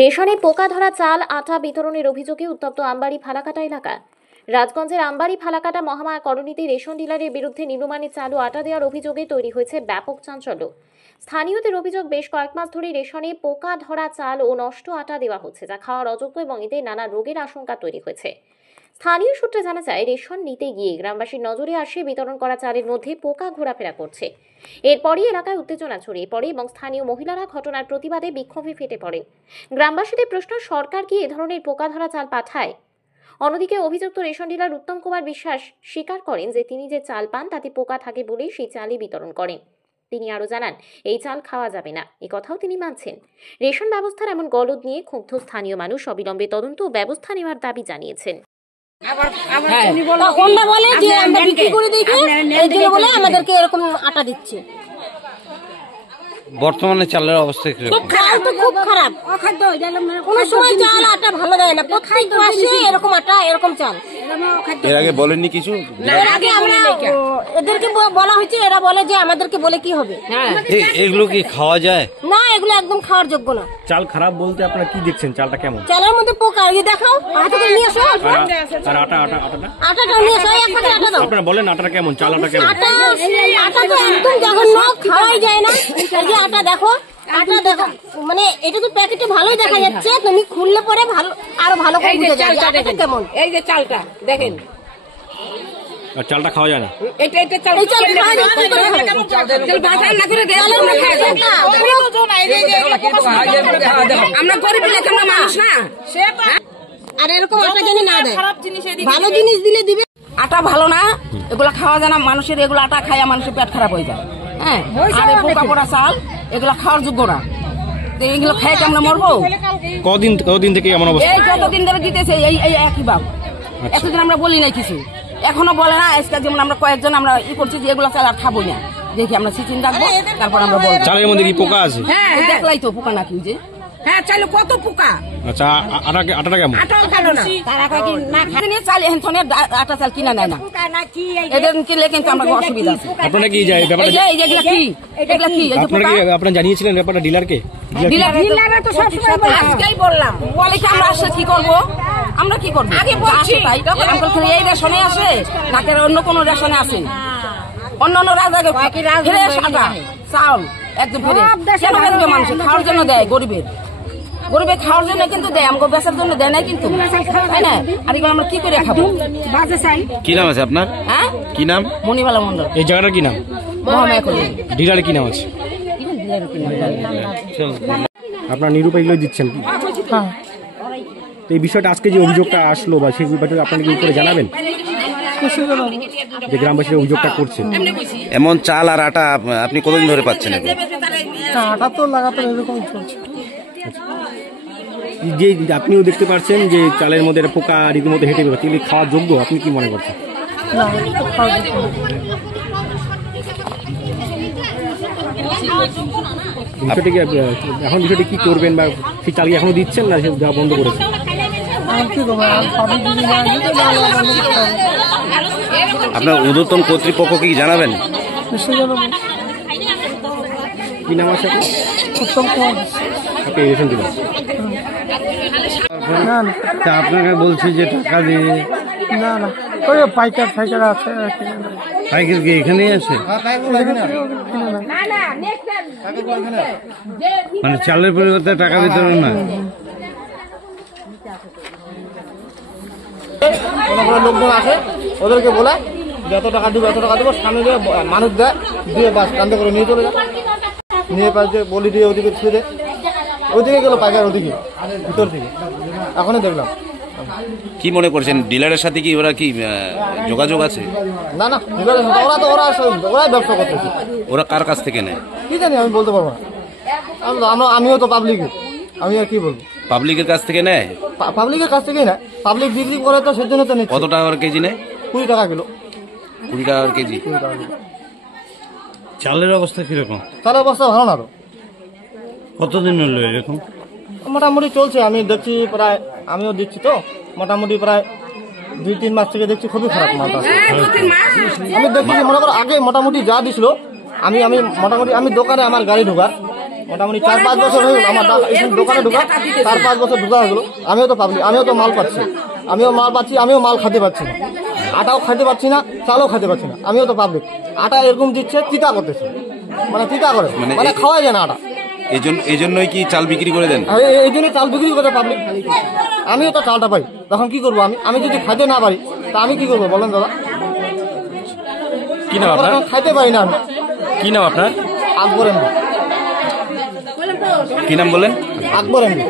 রেশনে পোকা ধরা চাল আটা বিতরণের অভিযোগে উত্তপ্ত আমবাড়ি ফালাকাটা এলাকা। রাজগঞ্জের আমবাড়ি ফালাকাটা মহামায়া কলোনিতে রেশন ডিলারের বিরুদ্ধে নিম্নমানের চাল ও আটা দেওয়ার অভিযোগে তৈরি হয়েছে ব্যাপক চাঞ্চল্য। স্থানীয়দের অভিযোগ, বেশ কয়েক মাস ধরে রেশনে পোকা ধরা চাল ও নষ্ট আটা দেওয়া হচ্ছে, যা খাওয়ার অযোগ্য এবং এতে নানা রোগের আশঙ্কা তৈরি হয়েছে। স্থানীয় সূত্রে জানা যায়, রেশন নিতে গিয়ে গ্রামবাসীর নজরে আসে বিতরণ করা চালের মধ্যে পোকা ঘোরাফেরা করছে। এরপরই এলাকায় উত্তেজনা ছড়িয়ে পড়ে এবং স্থানীয় মহিলারা ঘটনার প্রতিবাদে বিক্ষোভে ফেটে পড়েন। গ্রামবাসীদের প্রশ্ন, সরকার কি এ ধরনের পোকা ধরা চাল পাঠায়? অন্যদিকে অভিযুক্ত রেশন ডিলার উত্তম কুমার বিশ্বাস স্বীকার করেন যে তিনি যে চাল পান তাতে পোকা থাকে বলেই সেই চালই বিতরণ করেন। তিনি আরও জানান, এই চাল খাওয়া যাবে না, এ কথাও তিনি মানছেন। রেশন ব্যবস্থার এমন গলদ নিয়ে ক্ষুব্ধ স্থানীয় মানুষ অবিলম্বে তদন্ত ও ব্যবস্থা নেওয়ার দাবি জানিয়েছেন। বর্তমানে চালের অবস্থা খুব খারাপ, কোন সময় চাল আটা ভালো দেয় না, প্রত্যেক মাসে এরকম আটা এরকম চাল। এর আগে বলেননি কিছু? এর আগে আমরা এদেরকে বলা হয়েছে, এরা বলে যে আমাদেরকে বলে কি হবে। এগুলো কি খাওয়া যায়? না, এগুলো একদম খাওয়ার যোগ্য না। চাল খারাপ বলতে আপনারা কি দেখছেন? চালটা কেমন? চালের মধ্যে পোকা, এই দেখাও, হাতে করে নিয়ে আসো। আর আটাটা নিয়ে আসো, এক প্যাকেট আটা দাও। আপনারা বলেন আটাটা কেমন, চাল আটা কেমন? আটা তো একদম জঘন্য, খাওয়াই যায় না। এই যে আটা দেখো, আটা দেখো, মানে এটা তো প্যাকেটে ভালোই দেখা যাচ্ছে, তুমি খুললে পরে ভালো আরো ভালো করে বুঝে যাবে আটাটা কেমন। এই যে চালটা দেখেন, আর চালটা খাওয়া যায় না। এটা চাল খাওয়া যায় কি করে? বাজার না করে দেয়, আমরা গরিব লোক, আমরা মানুষ না। আর এরকম আটা জানি না দেয়, ভালো জিনিস দিলে দিবে। আটা ভালো না, এগুলা খাওয়া যায় না। মানুষের এগুলো আটা খাইয়া মানুষের পেট খারাপ হয়ে যায়। হ্যাঁ, আর এই পোকা পড়া চাল এগুলা খাওয়ার যোগ্য না। এগুলো খাই আমরা মরবো। কদিন থেকে এমন অবস্থা? এই যতদিন ধরে দিতেছে এই একই ভাব। এতদিন আমরা বলি নাই কিছু, এখনো বলে না। আজকাল যেমন আমরা কয়েকজন আমরা করছি যে এগুলো চাল আর খাবো না, দেখি আমরা সিচিন রাখবো, তারপর আমরা বলবো। চালের মধ্যে কি পোকা আছে? হ্যাঁ, দেখলাই তো পোকা নাকি যে। হ্যাঁ, চালে কত পোকা। আচ্ছা, আটাটা কেমন? আটাও ভালো না। চাল এখন আটা চাল কিনা নেয় না, এদের কিনলে কিন্তু আমরা অসুবিধা আছে। আপনারা কি আপনারা জানিয়েছিলেন ব্যাপারটা ডিলারকে? ডিলাররা তো সবসময় আজকেই বললাম, বলে কি আমরা আসলে কি করবো, আমরা কি করবো আগে বলছি তাই। এই রেশনে আসে নাকি অন্য কোন রেশনে আসে? অন্য রাজাকে চাল একদম মানুষ খাওয়ার জন্য দেয়, গরিবের খাওয়ার জন্য কিন্তু দেয়, আমাকে বেচার জন্য দেয় না কিন্তু, তাই না? আর এগুলো আমরা কি করে খাবো? কি নাম আছে আপনার? হ্যাঁ, কি নাম? মণিবালা মন্ডল। এই জায়গাটার কি নাম? ডিলারের কি নাম আছে? আপনারা নিরুপায় দিচ্ছেন। তো এই বিষয়টা আজকে যে অভিযোগটা আসলো বা সেই ব্যাপারে আপনারা কি করে জানাবেন যে গ্রামবাসীরা অভিযোগটা করছে? এমন চাল আর আটা আপনি কতদিন ধরে পাচ্ছেন? আটা তো লাগাতার এরকম চলছে। যে আপনিও দেখতে পাচ্ছেন যে চালের মধ্যে পোকা রীতিমতো হেঁটে বেরোচ্ছে, এগুলি খাওয়ার যোগ্য আপনি কি মনে করছেন? না, খাওয়া যোগ্য না। বিষয়টি কি করবেন বা সেই চাল এখনো দিচ্ছেন না দেওয়া বন্ধ করেছেন? আপনার ঊর্ধ্বতন কর্তৃপক্ষ কি জানাবেন? কি নাম আছে উত্তম কুমার। আপনাকে বলছি যে টাকা দিয়ে না, ওই পাইকার আছে। পাইকার কি এখানেই আছে? মানে চালের পরিবর্তে টাকা বিতরণ না? লোকজন আসে, ওদেরকে বলে যত টাকা দিব এত টাকা দেবো, সামনে দিয়ে মানুষ দেয়, দিয়ে বাস কান্দে করে নিয়ে চলে যায়। নিয়ে পাশে বলি দিয়ে ওদিকে ছুঁড়ে ওইদিকে গেলো পাইকার, ওদিকে ভিতর থেকে এখনই দেখলাম। কি মনে করছেন, ডিলারের সাথে কি ওরা কি যোগাযোগ আছে? না, ওরাই ব্যবসা করতেছে। ওরা কার কাছ থেকে নেয় কি জানি, আমি বলতে পারবো না। আমিও তো পাবলিকের, আমি আর কি বলবো। পাবলিকের কাছ থেকে নেয়? পাবলিকের কাছ থেকেই না, পাবলিক বিক্রি করে তো সেজন্য তো নেই। কত টাকা কেজি নেয়? 20 টাকা কিলো। 20 টাকা কেজি। চালের অবস্থা কিরকম? চালের অবস্থা ভালো না তো। কতদিন হলো এরকম? মোটামুটি চলছে, আমি দেখছি প্রায়, আমিও দিচ্ছি তো, মোটামুটি প্রায় 2-3 মাস থেকে দেখছি খুবই খারাপ মালটা। আমি দেখছি মনে করো আগে মোটামুটি যা দিছিল, আমি মোটামুটি আমি দোকানে আমার গাড়ি ঢোকার মোটামুটি 4-5 বছর হয়ে গেল আমার দোকানে ঢোকা, 4-5 বছর ঢোকা হয়ে গেলো। আমিও তো পাবলিক, আমিও তো মাল পাচ্ছি, আমিও মাল খেতে পাচ্ছি না, আটাও খেতে পাচ্ছি না, চালও খেতে পাচ্ছি না, আমিও তো পাবলিক। আটা এরকম দিচ্ছে, তিতা করতেছে, মানে তিতা করে, মানে খাওয়াই যায় না আটা। এই জন্যই কি চাল বিক্রি করে দেন? এই জন্যই চাল বিক্রি করে পাবলিক। আমিও তো চালটা পাই, তখন কি করবো? আমি যদি খাইতে না পারি তা আমি কি করবো বলেন দাদা? কি নাম আপনার? খাইতে পারি না আমি। কি নাম আপনার? আকবর এমডি। কি নাম বলেন? আকবর এমডি।